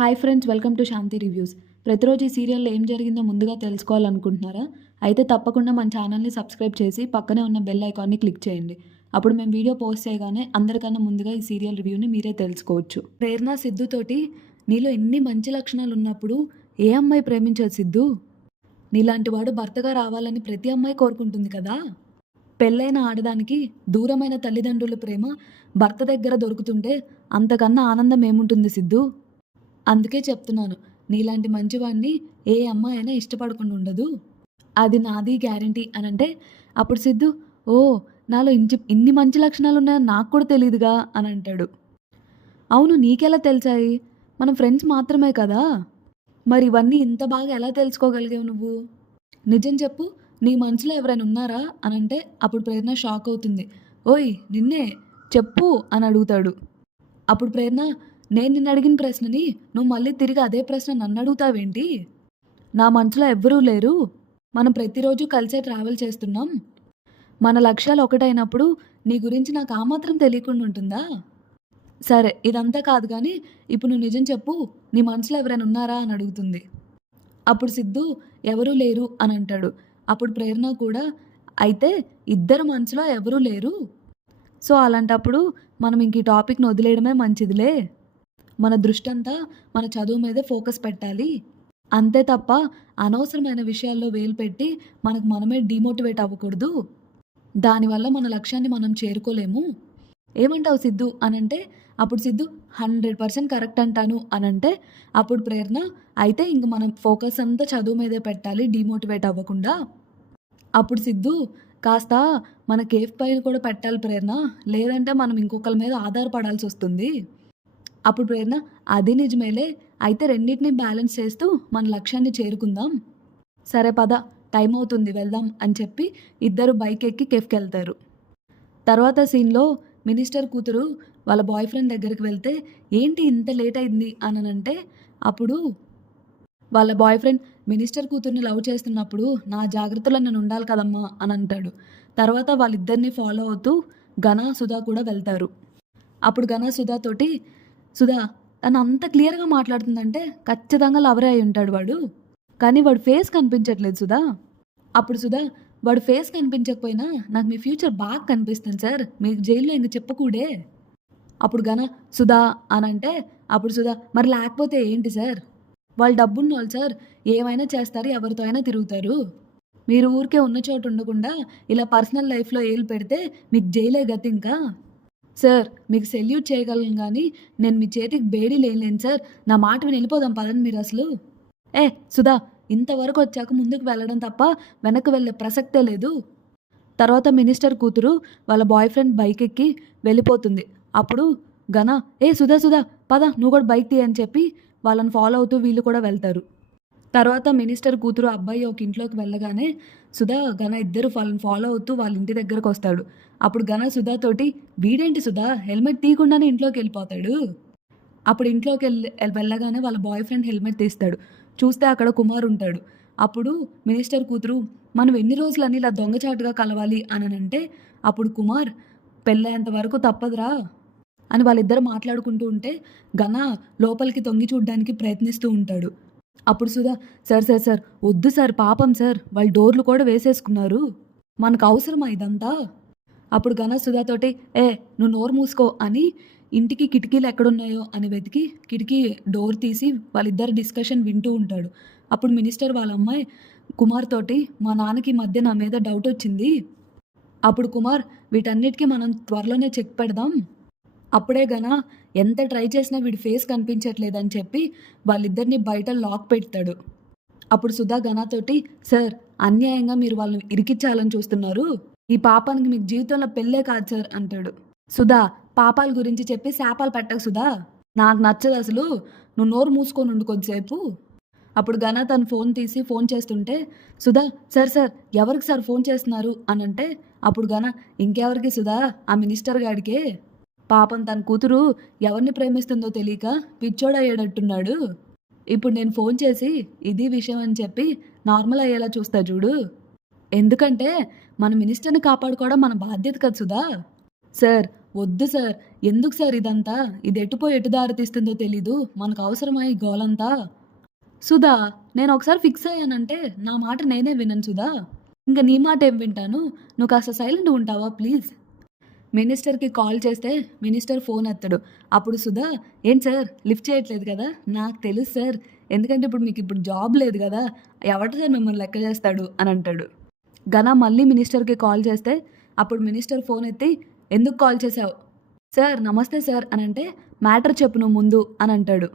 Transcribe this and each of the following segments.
Hi friends, welcome to Shanti reviews. ప్రతిరోజు ఈ సీరియల్లో ఏం జరిగిందో ముందుగా తెలుసుకోవాలనుకుంటున్నారా? అయితే తప్పకుండా మన ఛానల్ని సబ్స్క్రైబ్ చేసి పక్కనే ఉన్న బెల్ ఐకాన్ని క్లిక్ చేయండి. అప్పుడు మేము వీడియో పోస్ట్ చేయగానే అందరికన్నా ముందుగా ఈ సీరియల్ రివ్యూని మీరే తెలుసుకోవచ్చు. ప్రేరణ సిద్ధుతోటి నీలో ఎన్ని మంచి లక్షణాలు ఉన్నప్పుడు ఏ అమ్మాయి ప్రేమించదు సిద్ధు? నీలాంటి వాడు భర్తగా రావాలని ప్రతి అమ్మాయి కోరుకుంటుంది కదా. పెళ్ళైన ఆడదానికి దూరమైన తల్లిదండ్రుల ప్రేమ భర్త దగ్గర దొరుకుతుంటే అంతకన్నా ఆనందం ఏముంటుంది సిద్ధు? అందుకే చెప్తున్నాను, నీలాంటి మంచివాడిని ఏ అమ్మాయి అయినా ఇష్టపడకుండా ఉండదు. అది నాది గ్యారంటీ అని అంటే అప్పుడు సిద్ధు, ఓ నాలో ఇన్ని మంచి లక్షణాలు ఉన్నాయని నాకు కూడా తెలియదుగా అని అంటాడు. అవును, నీకెలా తెలిసాయి? మనం ఫ్రెండ్స్ మాత్రమే కదా. మరి ఇవన్నీ ఇంత బాగా ఎలా తెలుసుకోగలిగావు నువ్వు? నిజం చెప్పు, నీ మనసులో ఎవరైనా ఉన్నారా అని అంటే అప్పుడు ప్రేరణ షాక్ అవుతుంది. ఓయ్ నిన్నే చెప్పు అని అడుగుతాడు. అప్పుడు ప్రేరణ, నేను నిన్ను అడిగిన ప్రశ్నని నువ్వు మళ్ళీ తిరిగి అదే ప్రశ్న నన్ను అడుగుతావేంటి? నా మనసులో ఎవ్వరూ లేరు. మనం ప్రతిరోజు కలిసే ట్రావెల్ చేస్తున్నాం. మన లక్ష్యాలు ఒకటైనప్పుడు నీ గురించి నాకు ఆ మాత్రం తెలియకుండా ఉంటుందా? సరే ఇదంతా కాదు కానీ ఇప్పుడు నువ్వు నిజం చెప్పు, నీ మనసులో ఎవరైనా ఉన్నారా అని అడుగుతుంది. అప్పుడు సిద్ధు ఎవరూ లేరు అని అంటాడు. అప్పుడు ప్రేరణ కూడా, అయితే ఇద్దరు మనసులో ఎవరూ లేరు. సో అలాంటప్పుడు మనం ఇంక ఈ టాపిక్ని వదిలేయడమే మంచిదిలే. మన దృష్టి అంతా మన చదువు మీదే ఫోకస్ పెట్టాలి. అంతే తప్ప అనవసరమైన విషయాల్లో వేలు పెట్టి మనకు మనమే డిమోటివేట్ అవ్వకూడదు. దానివల్ల మన లక్ష్యాన్ని మనం చేరుకోలేము. ఏమంటావు సిద్ధు అనంటే అప్పుడు సిద్ధు 100% కరెక్ట్ అంటాను అనంటే అప్పుడు ప్రేరణ, అయితే ఇంక మనం ఫోకస్ అంతా చదువు మీదే పెట్టాలి, డిమోటివేట్ అవ్వకుండా. అప్పుడు సిద్ధు, కాస్త మన కేఫ్ పైన కూడా పెట్టాలి ప్రేరణ, లేదంటే మనం ఇంకొకరి మీద ఆధారపడాల్సి వస్తుంది. అప్పుడు ప్రేరణ, అది నిజమేలే, అయితే రెండింటిని బ్యాలెన్స్ చేస్తూ మన లక్ష్యాన్ని చేరుకుందాం. సరే పద, టైం అవుతుంది వెళ్దాం అని చెప్పి ఇద్దరు బైక్ ఎక్కి కెఫ్కి వెళ్తారు. తర్వాత సీన్లో మినిస్టర్ కూతురు వాళ్ళ బాయ్ ఫ్రెండ్ దగ్గరికి వెళ్తే ఏంటి ఇంత లేట్ అయింది అని అంటే అప్పుడు వాళ్ళ బాయ్ ఫ్రెండ్, మినిస్టర్ కూతుర్ని లవ్ చేస్తున్నప్పుడు నా జాగ్రత్తలో నేను ఉండాలి కదమ్మా అని అంటాడు. తర్వాత వాళ్ళిద్దరిని ఫాలో అవుతూ ఘన సుధా కూడా వెళ్తారు. అప్పుడు ఘన సుధాతోటి, సుధా తను అంత క్లియర్గా మాట్లాడుతుందంటే ఖచ్చితంగా లవరే అయి ఉంటాడు వాడు, కానీ వాడు ఫేస్ కనిపించట్లేదు సుధా. అప్పుడు సుధా, వాడు ఫేస్ కనిపించకపోయినా నాకు మీ ఫ్యూచర్ బాగా కనిపిస్తుంది సార్, మీకు జైల్లో ఇంక చెప్పకూడే. అప్పుడు ఘన సుధా అని అంటే అప్పుడు సుధా, మరి లేకపోతే ఏంటి సార్, వాళ్ళు డబ్బున్న వాళ్ళు సార్, ఏమైనా చేస్తారు, ఎవరితో అయినా తిరుగుతారు. మీరు ఊరికే ఉన్న చోటు ఉండకుండా ఇలా పర్సనల్ లైఫ్లో ఏలు పెడితే మీకు జైలే గతి. ఇంకా సార్ మీకు సెల్యూట్ చేయగలను కానీ నేను మీ చేతికి బేడీ లేను సార్, నా మాట విని వెళ్ళిపోదాం పదండి మీరు అసలు. సుధా, ఇంతవరకు వచ్చాక ముందుకు వెళ్ళడం తప్ప వెనక్కి వెళ్ళే ప్రసక్తే లేదు. తర్వాత మినిస్టర్ కూతురు వాళ్ళ బాయ్ ఫ్రెండ్ బైక్ ఎక్కి వెళ్ళిపోతుంది. అప్పుడు ఘన, సుధా సుధా పద నువ్వు కూడా బైక్ తీ అని చెప్పి వాళ్ళని ఫాలో అవుతూ వీళ్ళు కూడా వెళ్తారు. తర్వాత మినిస్టర్ కూతురు అబ్బాయి ఒక ఇంట్లోకి వెళ్ళగానే సుధా ఘన ఇద్దరు వాళ్ళని ఫాలో అవుతూ వాళ్ళ ఇంటి దగ్గరకు వస్తాడు. అప్పుడు ఘన సుధాతోటి, వీడేంటి సుధా హెల్మెట్ తీయకుండానే ఇంట్లోకి వెళ్ళిపోతాడు. అప్పుడు ఇంట్లోకి వెళ్ళగానే వాళ్ళ బాయ్ ఫ్రెండ్ హెల్మెట్ తీస్తాడు. చూస్తే అక్కడ కుమార్ ఉంటాడు. అప్పుడు మినిస్టర్ కూతురు, మనం ఎన్ని రోజులని ఇలా దొంగచాటుగా కలవాలి అని అంటే అప్పుడు కుమార్, పెళ్ళయ్యేంత వరకు తప్పదురా అని వాళ్ళిద్దరు మాట్లాడుకుంటూ ఉంటే ఘన లోపలికి తొంగి చూడడానికి ప్రయత్నిస్తూ ఉంటాడు. అప్పుడు సుధా, సార్ సార్ సార్ వద్దు సార్, పాపం సార్, వాళ్ళు డోర్లు కూడా వేసేసుకున్నారు, మనకు అవసరమా ఇదంతా? అప్పుడు ఘన సుధాతోటి, నువ్వు నోరు మూసుకో అని ఇంటికి కిటికీలు ఎక్కడున్నాయో అని వెతికి కిటికీ డోర్ తీసి వాళ్ళిద్దరు డిస్కషన్ వింటూ ఉంటాడు. అప్పుడు మినిస్టర్ వాళ్ళ అమ్మాయి కుమార్ తోటి, మా నాన్నకి మధ్య నా మీద డౌట్ వచ్చింది. అప్పుడు కుమార్, వీటన్నిటికీ మనం త్వరలోనే చెక్ పెడదాం. అప్పుడే ఘన ఎంత ట్రై చేసినా వీడి ఫేస్ కనిపించట్లేదని చెప్పి వాళ్ళిద్దరిని బయట లాక్ పెడతాడు. అప్పుడు సుధా ఘనతోటి, సార్ అన్యాయంగా మీరు వాళ్ళని ఇరికించాలని చూస్తున్నారు, ఈ పాపానికి మీకు జీవితంలో పెళ్ళే కాదు సార్ అంటాడు. సుధా, పాపాల గురించి చెప్పి శాపాలు పెట్టకు సుధా, నాకు నచ్చదు అసలు, నువ్వు నోరు మూసుకొని ఉండు కొద్దిసేపు. అప్పుడు ఘన తను ఫోన్ తీసి ఫోన్ చేస్తుంటే సుధా, సార్ సార్ ఎవరికి సార్ ఫోన్ చేస్తున్నారు అని అంటే అప్పుడు ఘన, ఇంకెవరికి సుధా, ఆ మినిస్టర్ గాడికే, పాపం తన కూతురు ఎవరిని ప్రేమిస్తుందో తెలియక పిచ్చోడయ్యేటట్టున్నాడు. ఇప్పుడు నేను ఫోన్ చేసి ఇది విషయం అని చెప్పి నార్మల్ అయ్యేలా చూస్తా చూడు, ఎందుకంటే మన మినిస్టర్ని కాపాడుకోవడం మన బాధ్యత కదా సుధా. సార్ వద్దు సార్. ఎందుకు సార్ ఇదంతా? ఇది ఎటుపోయి ఎటు దారి తీస్తుందో తెలీదు. మనకు అవసరమా ఈ గోలంతా? సుధా, నేనొకసారి ఫిక్స్ అయ్యానంటే నా మాట నేనే వినను సుధా. ఇంక నీ మాట ఏం వింటాను? నువ్వు కాస్త సైలెంట్‌గా ఉంటావా ప్లీజ్? మినిస్టర్‌కి కాల్ చేస్తే మినిస్టర్ ఫోన్ ఎత్తడు. అప్పుడు సుధా, "ఏంటి సార్ లిఫ్ట్ చేయట్లేదు కదా?" "నాకు తెలుసు సార్. ఎందుకంటే ఇప్పుడు మీకు జాబ్ లేదు కదా! ఎవడు సార్ మిమ్మల్ని లెక్క చేస్తాడు" అని అంటాడు. ఘన మళ్ళీ మినిస్టర్‌కి కాల్ చేస్తే అప్పుడు మినిస్టర్ ఫోన్ ఎత్తి, "ఎందుకు కాల్ చేశావు?" "సార్ నమస్తే సార్" అనంటే, "మ్యాటర్ చెప్పు నువ్వు ముందు" అని అంటాడు.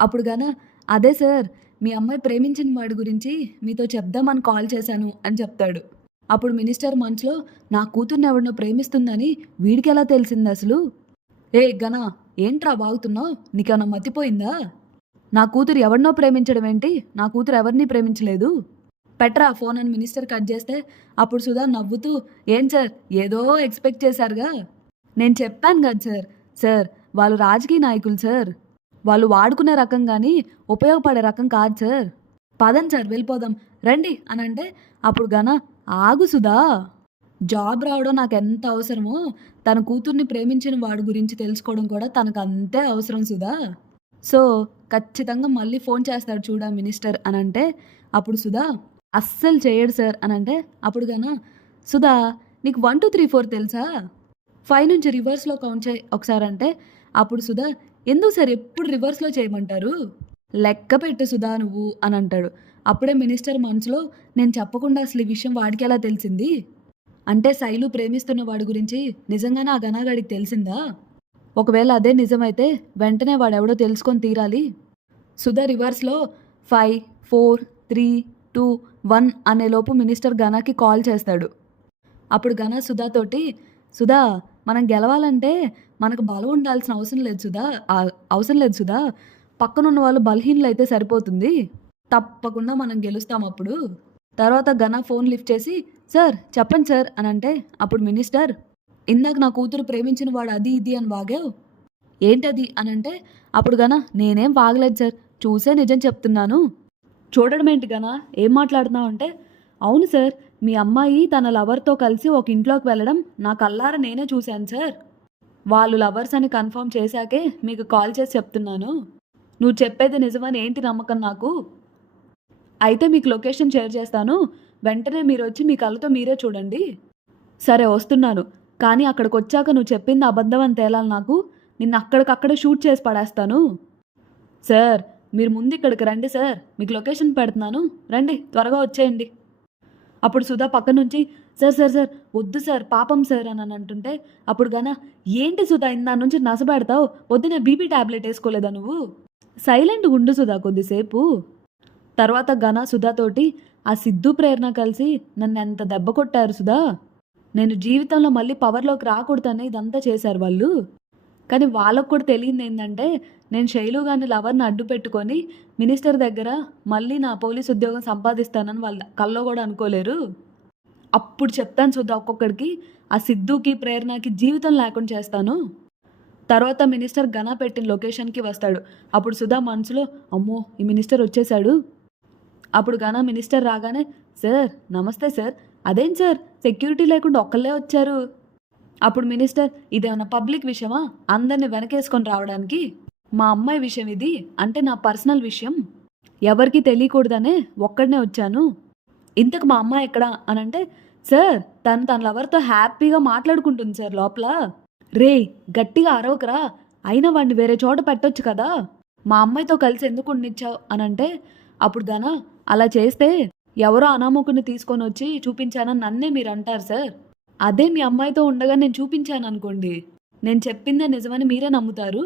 అప్పుడు ఘన, "అదే సార్ మీ అమ్మాయి ప్రేమించిన వాడి గురించి మీతో చెప్దామని కాల్ చేశాను" అని చెప్తాడు. అప్పుడు మినిస్టర్ మనసులో, "నా కూతుర్ని ఎవడినో ప్రేమిస్తుందని వీడికెలా తెలిసిందసలు? ఏయ్ ఘన, ఏంట్రా వాగుతున్నావు? నీకేమన్నా మతిపోయిందా? నా కూతురు ఎవడినో ప్రేమించడం ఏంటి? నా కూతురు ఎవరిని ప్రేమించలేదు. పెట్రా ఫోన్" అని మినిస్టర్ కట్ చేస్తే అప్పుడు సుధా నవ్వుతూ, "ఏం సార్ ఏదో ఎక్స్పెక్ట్ చేశారుగా? నేను చెప్పాను కదా సార్. సార్ వాళ్ళు రాజకీయ నాయకులు సార్. వాళ్ళు వాడుకునే రకం గానీ ఉపయోగపడే రకం కాదు సార్. పదండి సార్ వెళ్ళిపోదాం రండి" అనంటే అప్పుడు ఘన, "ఆగు సుధా! జాబ్ రావడం నాకెంత అవసరమో తన కూతుర్ని ప్రేమించిన వాడి గురించి తెలుసుకోవడం కూడా తనకంతే అవసరం సుధా. సో ఖచ్చితంగా మళ్ళీ ఫోన్ చేస్తాడు చూడు ఆ మినిస్టర్" అనంటే అప్పుడు సుధా, "అస్సలు చేయడు సార్" అనంటే అప్పుడు ఘన, "సుధా నీకు 1, 2, 3, 4 తెలుసా? 5 నుంచి రివర్స్‌లో కౌంట్ చేయి ఒకసారంటే" అప్పుడు సుధా, "ఎందుకు సార్ ఎప్పుడు రివర్స్‌లో చేయమంటారు? లెక్క పెట్టు సుధా నువ్వు" అని అంటాడు. అప్పుడే మినిస్టర్ మనసులో, "నేను చెప్పకుండా అసలు ఈ విషయం వాడికెలా తెలిసింది? అంటే శైలు ప్రేమిస్తున్న వాడి గురించి నిజంగానే ఆ ఘనాగాడికి తెలిసిందా? ఒకవేళ అదే నిజమైతే వెంటనే వాడెవడో తెలుసుకొని తీరాలి." సుధా రివర్స్‌లో 5, 4, 3, 2, 1 అనేలోపు మినిస్టర్ ఘనాకి కాల్ చేస్తాడు. అప్పుడు ఘన సుధాతోటి, "సుధా మనం గెలవాలంటే మనకు బలం ఉండాల్సిన అవసరం లేదు సుధా. పక్కనున్న వాళ్ళు బలహీనులైతే సరిపోతుంది. తప్పకుండా మనం గెలుస్తాం అప్పుడు." తర్వాత ఘన ఫోన్ లిఫ్ట్ చేసి, "సార్ చెప్పండి సార్" అనంటే అప్పుడు మినిస్టర్, "ఇందాక నా కూతురు ప్రేమించిన వాడు అది ఇది అని వాగావు. ఏంటది?" అనంటే అప్పుడు ఘన, "నేనేం వాగలేదు సార్. చూసే నిజం చెప్తున్నాను." "చూడడం ఏంటి ఘన? ఏం మాట్లాడుతున్నావు?" అంటే, "అవును సార్ మీ అమ్మాయి తన లవర్‌తో కలిసి ఒక ఇంట్లోకి వెళ్ళడం నా కళ్ళారా నేనే చూశాను సార్. వాళ్ళు లవర్స్ అని కన్ఫర్మ్ చేశాకే మీకు కాల్ చేసి చెప్తున్నాను. నువ్వు చెప్పేది నిజమని ఏంటి నమ్మకం నాకు? అయితే మీకు లొకేషన్ షేర్ చేస్తాను. వెంటనే మీరొచ్చి మీ కళ్ళతో మీరే చూడండి." "సరే వస్తున్నాను. కానీ అక్కడికొచ్చాక నువ్వు చెప్పింది అబద్ధం అని తేలాలి నాకు. నిన్ను అక్కడికక్కడే షూట్ చేసి పడేస్తాను." "సార్ మీరు ముందు ఇక్కడికి రండి సార్. మీకు లొకేషన్ పెడుతున్నాను. రండి త్వరగా వచ్చేయండి." అప్పుడు సుధా పక్క నుంచి, "సార్ సార్ సార్ వద్దు సార్ పాపం సార్" అని అంటుంటే అప్పుడు ఘన, "ఏంటి సుధా ఇందా నుంచి నసపెడతావు? పొద్దున్నే బీపీ టాబ్లెట్ వేసుకోలేదా నువ్వు? సైలెంట్‌గా ఉండు సుధా కొద్దిసేపు." తర్వాత ఘన సుధాతోటి, "ఆ సిద్ధు ప్రేరణ కలిసి నన్ను ఎంత దెబ్బ కొట్టారు సుధా. నేను జీవితంలో మళ్ళీ పవర్‌లోకి రాకూడదనే ఇదంతా చేశారు వాళ్ళు. కానీ వాళ్ళకు కూడా తెలియంది ఏంటంటే నేను శైలు గారిని లవర్‌ని అడ్డు పెట్టుకొని మినిస్టర్ దగ్గర మళ్ళీ నా పోలీస్ ఉద్యోగం సంపాదిస్తానని వాళ్ళ కల్లో కూడా అనుకోలేరు. అప్పుడు చెప్తాను సుధా ఒక్కొక్కడికి ఆ సిద్ధుకి ప్రేరణకి జీవితం లేకుండా చేస్తాను." తర్వాత మినిస్టర్ ఘన పెట్టిన లొకేషన్‌కి వస్తాడు. అప్పుడు సుధా మనసులో, "అమ్మో ఈ మినిస్టర్ వచ్చేసాడు." అప్పుడు ఘన మినిస్టర్ రాగానే, "సార్ నమస్తే సార్. అదేం సార్ సెక్యూరిటీ లేకుండా ఒక్కళ్ళే వచ్చారు?" అప్పుడు మినిస్టర్, "ఇదేమన్నా పబ్లిక్ విషయమా అందరిని వెనకేసుకొని రావడానికి? మా అమ్మాయి విషయం ఇది. అంటే నా పర్సనల్ విషయం. ఎవరికీ తెలియకూడదనే ఒక్కడనే వచ్చాను. ఇంతకు మా అమ్మాయి ఎక్కడా?" అనంటే, "సార్ తన లవర్తో హ్యాపీగా మాట్లాడుకుంటుంది సార్ లోపల." "రేయ్ గట్టిగా అరవకురా. అయినా వాడిని వేరే చోట పెట్టొచ్చు కదా. మా అమ్మాయితో కలిసి ఎందుకు ఉండనిచ్చావు?" అనంటే అప్పుడు ఘన, "అలా చేస్తే ఎవరో అనామకుని తీసుకొని వచ్చి చూపించానని నన్నే మీరు అంటారు సార్. అదే మీ అమ్మాయితో ఉండగా నేను చూపించాను అనుకోండి, నేను చెప్పిందే నిజమని మీరే నమ్ముతారు.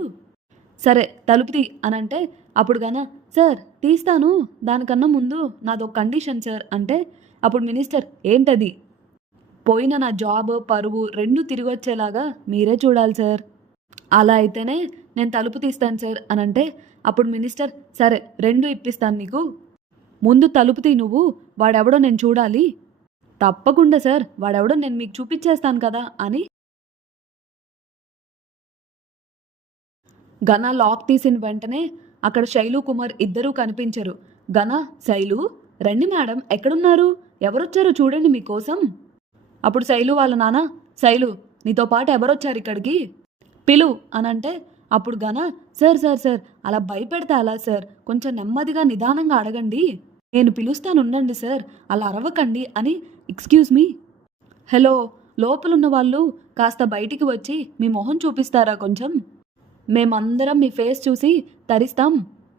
సరే తలుపు తీ" అనంటే అప్పుడు ఘన, "సార్ తీస్తాను. దానికన్నా ముందు నాదొక కండిషన్ సార్" అంటే అప్పుడు మినిస్టర్, "ఏంటది?" "పోయిన నా జాబ్ పరువు రెండూ తిరిగొచ్చేలాగా మీరే చూడాలి సార్. అలా అయితేనే నేను తలుపు తీస్తాను సార్" అనంటే అప్పుడు మినిస్టర్, "సరే రెండూ ఇప్పిస్తాను నీకు. ముందు తలుపు తీ నువ్వు. వాడెవడో నేను చూడాలి." "తప్పకుండా సార్. వాడెవడో నేను మీకు చూపించేస్తాను కదా" అని ఘన లాక్ తీసిన వెంటనే అక్కడ శైలు కుమార్ ఇద్దరూ కనిపించరు. ఘన, "శైలు రండి మేడం ఎక్కడున్నారు? ఎవరొచ్చారో చూడండి మీకోసం." అప్పుడు శైలు వాళ్ళ నాన్న, "శైలు నీతో పాటు ఎవరొచ్చారు ఇక్కడికి? పిలు అనంటే అప్పుడు గన సార్ సార్ సార్ అలా భయపెడితే అలా సార్, కొంచెం నెమ్మదిగా నిదానంగా అడగండి, నేను పిలుస్తాను ఉండండి సార్, అలా అరవకండి అని. ఎక్స్క్యూజ్ మీ, హలో, లోపలున్న వాళ్ళు కాస్త బయటికి వచ్చి మీ మొహం చూపిస్తారా కొంచెం? మేమందరం మీ ఫేస్ చూసి తరిస్తాం,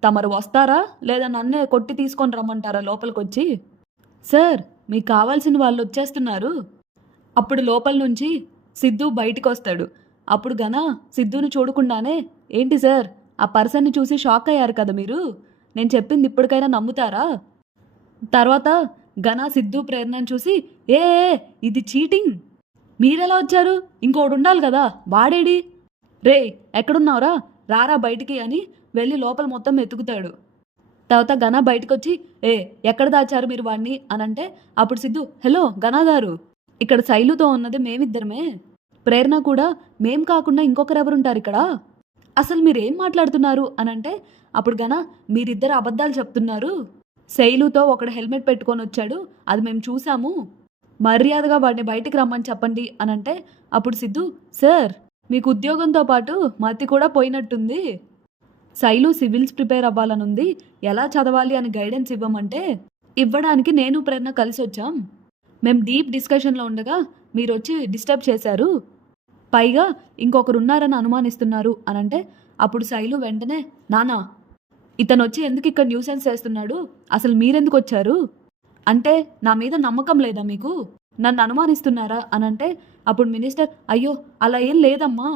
తమరు వస్తారా లేదా నన్నే కొట్టి తీసుకొని రమ్మంటారా లోపలికొచ్చి? సార్, మీకు కావాల్సిన వాళ్ళు వచ్చేస్తున్నారు. అప్పుడు లోపల నుంచి సిద్ధు బయటికి వస్తాడు. అప్పుడు గన సిద్ధుని చూడకుండానే, ఏంటి సార్, ఆ పర్సన్ని చూసి షాక్ అయ్యారు కదా మీరు, నేను చెప్పింది ఇప్పటికైనా నమ్ముతారా? తర్వాత గన సిద్ధు ప్రేరణను చూసి, ఏ ఏ, ఇది చీటింగ్, మీరెలా వచ్చారు, ఇంకోడు ఉండాలి కదా, వాడేడి, రే ఎక్కడున్నావురా, రారా బయటికి అని వెళ్ళి లోపల మొత్తం వెతుకుతాడు. తర్వాత గన బయటకొచ్చి, ఏ ఎక్కడ దాచారు మీరు వాడిని అనంటే అప్పుడు సిద్ధు, హలో గనా గారు, ఇక్కడ శైలుతో ఉన్నది మేమిద్దరమే, ప్రేరణ కూడా మేం కాకుండా ఇంకొకరెవరుంటారు ఇక్కడ, అసలు మీరేం మాట్లాడుతున్నారు అనంటే అప్పుడు గన మీరిద్దరు అబద్ధాలు చెప్తున్నారు, శైలుతో ఒకడు హెల్మెట్ పెట్టుకొని వచ్చాడు, అది మేము చూసాము, మర్యాదగా వాడిని బయటికి రమ్మని చెప్పండి అనంటే అప్పుడు సిద్ధు, సార్ మీకు ఉద్యోగంతో పాటు మతి కూడా పోయినట్టుంది, శైలు సివిల్స్ ప్రిపేర్ అవ్వాలనుంది, ఎలా చదవాలి అని గైడెన్స్ ఇవ్వమంటే ఇవ్వడానికి నేను ప్రేరణ కలిసి వచ్చాం, మేము డీప్ డిస్కషన్లో ఉండగా మీరు వచ్చి డిస్టర్బ్ చేశారు, పైగా ఇంకొకరు ఉన్నారని అనుమానిస్తున్నారు అనంటే అప్పుడు శైలు వెంటనే, నానా ఇతను వచ్చి ఎందుకు ఇక్కడ న్యూసెన్స్ చేస్తున్నాడు, అసలు మీరెందుకు వచ్చారు, అంటే నా మీద నమ్మకం లేదా మీకు, నన్ను అనుమానిస్తున్నారా అనంటే అప్పుడు మినిస్టర్, అయ్యో అలా ఏం లేదమ్మా,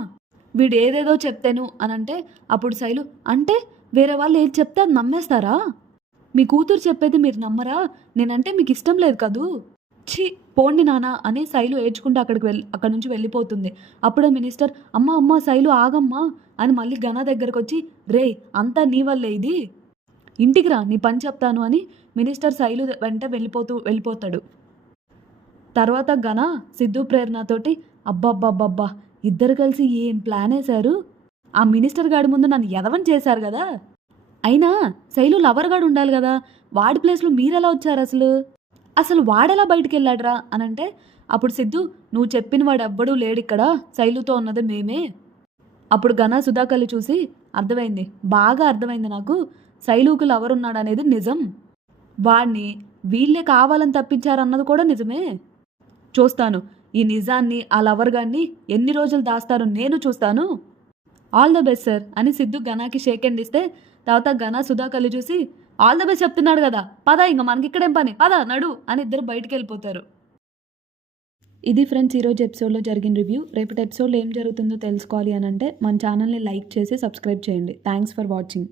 వీడు ఏదేదో చెప్తేను అనంటే అప్పుడు శైలు, అంటే వేరే వాళ్ళు ఏది చెప్తే అది నమ్మేస్తారా, మీ కూతురు చెప్పేది మీరు నమ్మరా, నేనంటే మీకు ఇష్టం లేదు కదూ, ఛీ పోండి నానా అని శైలు ఏడ్చుకుంటూ అక్కడి నుంచి వెళ్ళిపోతుంది. అప్పుడే మినిస్టర్, అమ్మ అమ్మ శైలు ఆగమ్మా అని మళ్ళీ గన దగ్గరకు వచ్చి, రే అంతా నీ వల్లే ఇది, ఇంటికి రా నీ పని చెప్తాను అని మినిస్టర్ శైలు వెంట వెళ్ళిపోతాడు. తర్వాత గన సిద్ధు ప్రేరణతోటి, అబ్బబ్బబ్బబ్బా ఇద్దరు కలిసి ఏం ప్లాన్ వేశారు, ఆ మినిస్టర్ గాడి ముందు నన్ను ఎదవని చేశారు కదా, అయినా శైలు లవర్ గాడు ఉండాలి కదా, వాడి ప్లేస్లో మీరెలా వచ్చారు, అసలు వాడెలా బయటికి వెళ్ళాడురా అనంటే అప్పుడు సిద్ధు, నువ్వు చెప్పిన వాడు ఎవ్వడూ లేడిక్కడ, శైలుతో ఉన్నది మేమే. అప్పుడు గన సుధాకర్ని చూసి, అర్థమైంది, బాగా అర్థమైంది నాకు, శైలుకు లవర్ ఉన్నాడనేది నిజం, వాడిని వీళ్ళే కావాలని తప్పించారన్నది కూడా నిజమే, చూస్తాను ఈ నిజాన్ని ఆ లవర్ గాన్ని ఎన్ని రోజులు దాస్తారో నేను చూస్తాను, ఆల్ ద బెస్ట్ సార్ అని సిద్ధు గనాకి షేక్ హ్యాండ్ ఇస్తే తర్వాత గన సుధాకర్ని చూసి, ఆల్ ద బెస్ట్ చెప్తున్నాడు కదా, పద ఇంకా మనకి ఇక్కడేం పని, పద నడు అని ఇద్దరు బయటికి వెళ్ళిపోతారు. ఇది ఫ్రెండ్స్ ఈరోజు ఎపిసోడ్లో జరిగిన రివ్యూ. రేపటి ఎపిసోడ్లో ఏం జరుగుతుందో తెలుసుకోవాలి అని అంటే మన ఛానల్ని లైక్ చేసి సబ్స్క్రైబ్ చేయండి. Thanks for watching.